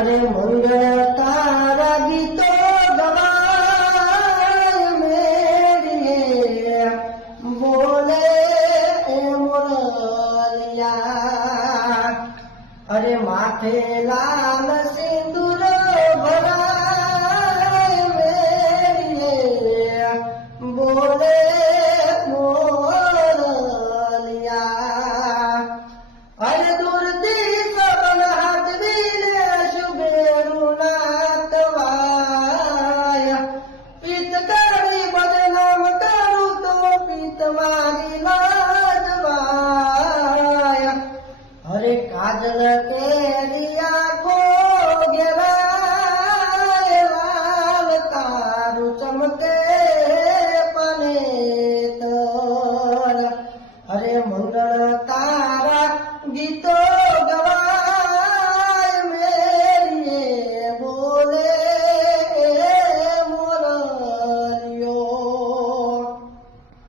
અરે મંગળ તારા ગીતો ગવાય મેરીએ બોલે મોરલિયા અરે માથે લાલ સિંદૂર ભરાય મેરીએ બોલે મોરલિયા અરે દૂરથી સબન હાથવીને શુભેરું નાતવાય પિત કરી બદનામ કરું તો પિત મારી લાજવાય અરે કાજલ કેરી